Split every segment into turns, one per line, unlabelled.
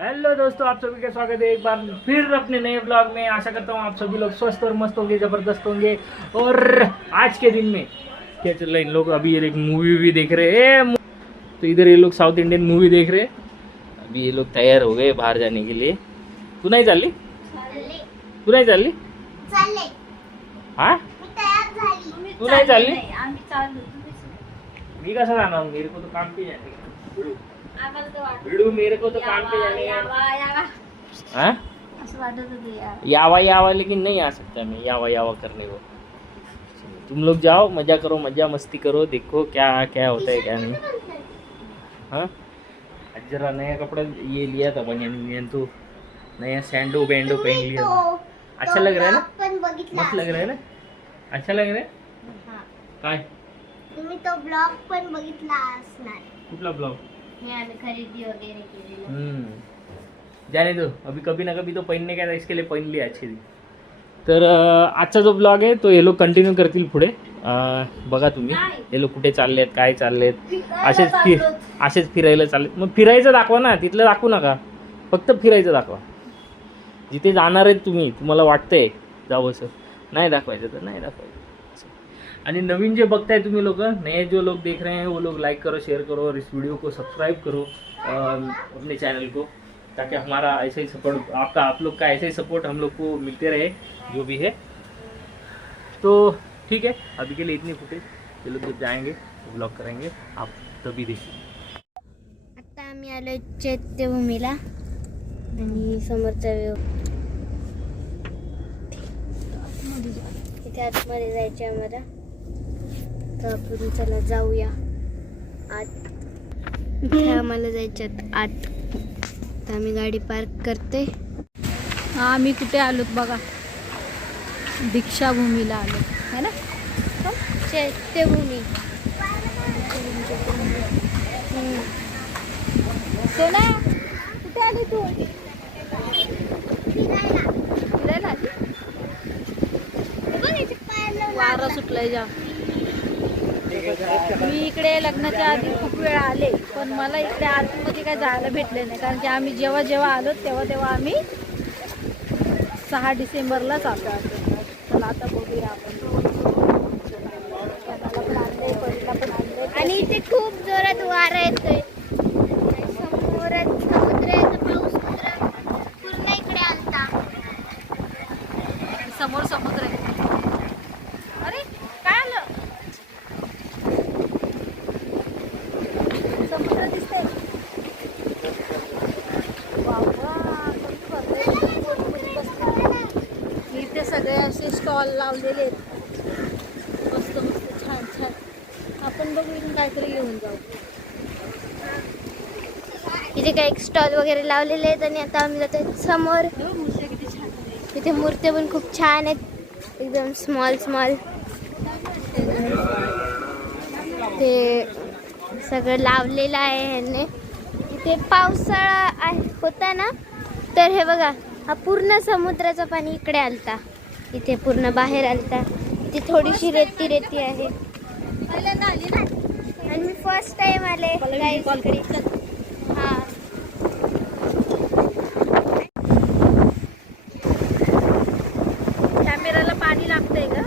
Hello दोस्तों आप सभी का स्वागत है एक बार फिर अपने नए ब्लॉग में। आशा करता हूँ आप सभी लोग स्वस्थ और मस्त होंगे ज़बरदस्त होंगे। और आज के दिन में क्या चल रहा है? इन लोग अभी ये एक मूवी भी देख रहे हैं। तो इधर ये लोग साउथ इंडियन मूवी देख रहे हैं। अभी ये लोग तैयार हो गए बाहर जाने के लिए। तू नहीं चालली तू नहीं चालली
चालले
हा?
मी तयार झाली।
तू नाही चालली मी कसं जाणार? मेरे को तो काम पे जाने मेरे तो काम पे जाने.
यावा यावा.
हाँ? लेकिन नहीं आ सकता मैं. यावा यावा करने को तुम लोग जाओ मजा करो मजा मस्ती करो देखो क्या क्या होता है क्या नहीं. हाँ? आज जरा नया कपड़ा ये लिया था बनियान बनियान तो नया सैंडो बैंडो पहन लिया था. अच्छा लग रहा है ना?
पण बघितला
मस्त लग रहा है ना? अच्छा लग रहा है?
हा.
काय?
तुम्ही तो ब्लॉग पण बघितला असणार.
कुठला ब्लॉग? जाने दो. अभी कभी ना कभी तो पहनने का था इसके लिए पहन लिया अच्छे दिन तर आजचा जो ब्लॉग आहे तो हे लोक कंटिन्यू करतील पुढे. बघा तुम्ही. हे लोक कुठे चालले आहेत काय चालले आहेत असेच फिर असेच फिरायला चाललेत. मग फिरायचं दाखवा ना. तिथलं दाखवू नका. फक्त फिरायचं दाखवा. जिथे जाणार आहेत तुम्ही तुम्हाला वाटतंय जावं असं नाही दाखवायचं तर नाही दाखवायचं. आणि नवीन जे बघताय तुम्ही लोग नए जो लोग देख रहे हैं वो लोग लाइक करो शेयर करो और इस वीडियो को सब्सक्राइब करो अपने चैनल को ताकि हमारा ऐसे ही सपोर्ट आपका आप लोग का ऐसे ही सपोर्ट हम लोग को मिलते रहे जो भी है। तो ठीक है अभी के लिए इतनी फुटेज ये लोग जब जाएंगे ब्लॉग करेंगे आप तभी देखिए
आता आम्ही आलो चैत्यभूमीला आणि समोरचा व्यू इथे आतमध्ये जायचे आम्हाला. तर आपण चला जाऊया. आत. इथे आम्हाला जायच्यात आत. तर आम्ही गाडी पार्क करते.
हा आम्ही कुठे आलोत बघा. दीक्षाभूमीला आलो. है ना?
चैत्यभूमी. हम्म.
सोना कुठे आली तू? फिरायला. आली? वारा सुटलाय जा मी इकडे लग्नाच्या आधी खूप वेळा आले पण मला इकडे आतमध्ये काय जायला भेटले नाही. कारण की आम्ही जेव्हा जेव्हा आलो तेव्हा तेव्हा आम्ही सहा डिसेंबरलाच आलो चला आता बघूया आपण कोणाला पण आणलंय, परीला पण आणलंय.
आणि इथे खूप जोरात वारा येतोय समोरच समुद्र आहे तर पाऊस मात्र पूर्ण इकडे आलता
समोर समुद्र आहे अरे काय आलं समुद्र दिसतंय बाबा, किती भरलंय. बोटमध्ये बसलं. इथे सगळे असे स्टॉल लावलेले आहेत. मस्त मस्त छान छान. आपण बघू काहीतरी घेऊन जाऊ.
इथे काही स्टॉल वगैरे लावलेले आहेत आणि आता आम्ही जातो समोर.
तिथे छान
इथे मूर्त्या पण खूप छान आहेत. एकदम स्मॉल स्मॉल ते सगळं लावलेलं आहे ह्याने. इथे पावसाळा आहे होता ना? तर हे बघा हा पूर्ण समुद्राचं पाणी इकडे आलता. इथे पूर्ण बाहेर आलता इथे थोडीशी रेती रेती आहे. आणि मी फर्स्ट टाइम आले. हा.
कॅमेराला पाणी लागतंय का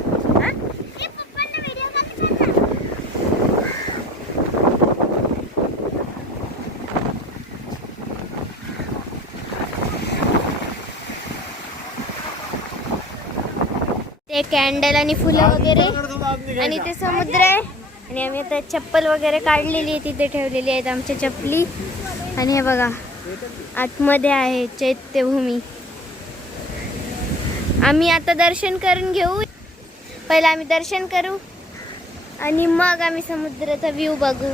ते कॅन्डल आणि फुलं वगैरे. आणि ते समुद्र आहे. आणि आम्ही आता चप्पल वगैरे काढलेली आहे तिथे ठेवलेली आहेत आमच्या चपली. आणि हे बघा आतमध्ये आहे चैत्यभूमी. आम्ही आता दर्शन करून घेऊ. पहिलं आम्ही दर्शन करू. आणि मग आम्ही समुद्राचा व्ह्यू बघू.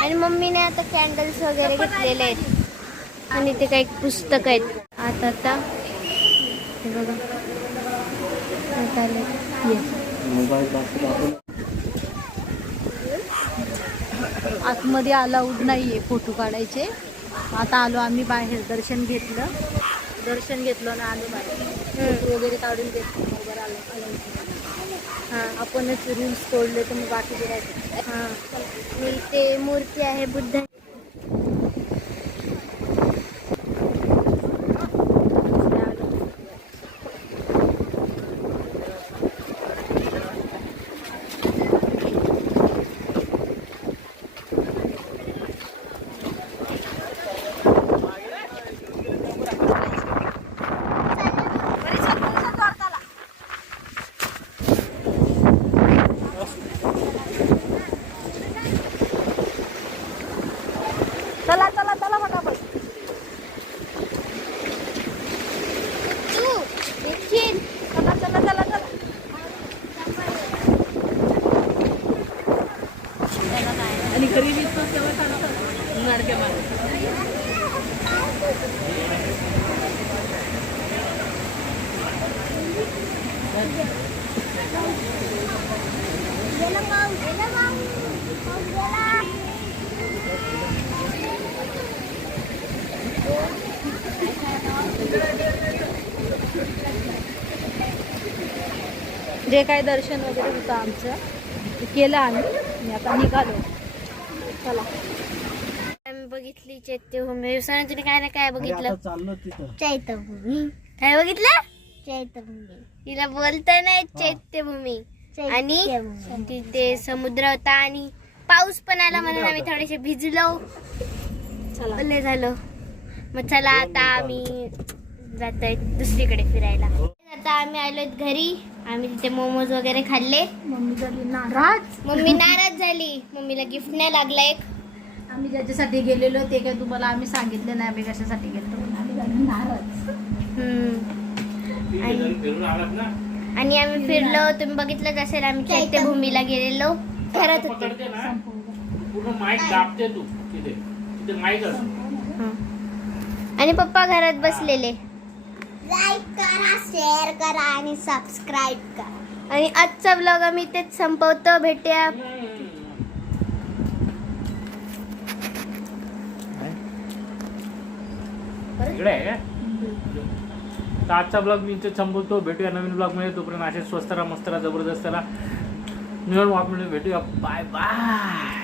आणि मम्मीने आता कॅन्डल्स वगैरे घेतलेले आहेत. आणि ते काही पुस्तक आहेत. आता आता. बघा.
आतमध्ये अलाउड नाहीये फोटो काढायचे. आता आलो आम्ही बाहेर दर्शन घेतलं. दर्शन घेतलं ना आलो बाहेर. फोटो वगैरे काढून घेतलं वगैरे आलो. नाही.
हां.
आपणच रूल्स तोडले तर मग बाकी करायचं
हां. आणि ते मूर्ती आहे बुद्ध
चला फटाफट.
तू निश्चित.
चला चला चला चला. आणि घरी विकतो तेव्हा सांगतो नडके मारे
गेला पाऊस गेला पाऊस पाऊस गेला
जे काय दर्शन वगैरे होतं आमचं ते केलं आम्ही. आता निघालो. चला.
आम्ही बघितली चैत्यभूमी. तुम्ही काय ना काय बघितलं?
चाललो तिथं.
चैत्यभूमी. काय बघितलं? चैत्यभूमी. तिला बोलता नाही चैत्यभूमी. आणि तिथे समुद्र होता आणि पाऊस पण आला म्हणून आम्ही थोडेसे भिजलो.
चला.
ओले झालो. मग चला आता आम्ही जातोय दुसरीकडे फिरायला. आता आम्ही आलोय घरी. आम्ही तिथे मोमोज वगैरे खाल्ले.
मम्मी झाली नाराज.
मम्मी नाराज झाली. मम्मीला गिफ्ट नाही लागला एक.
आम्ही ज्याच्यासाठी गेलेलो ते काय तुम्हाला आम्ही सांगितलं नाही आम्ही कशासाठी गेलो आम्ही झालो नाराज.
हम्म. आणि- आणि आम्ही फिरलो. तुम्ही बघितलंच असेल आम्ही चैत्यभूमीला गेलेलो. घरात होते
पकडते ना? पूर्ण माईक दाबते तू. तिथे. तिथे माईक असतो.
हं. आणि पप्पा घरात बसलेले. लाईक करा शेअर करा आणि सबस्क्राईब करा. आणि आजचा ब्लॉग आम्ही इथेच संपवतो. भेटूया.
इकडे आहे का? तर आजचा ब्लॉग मी इथे संपवतो. भेटूया नवीन ब्लॉगमध्ये. तोपर्यंत असे स्वस्त राहा मस्त राहा जबरदस्त राहा. निवड वाप भेटूया. Bye bye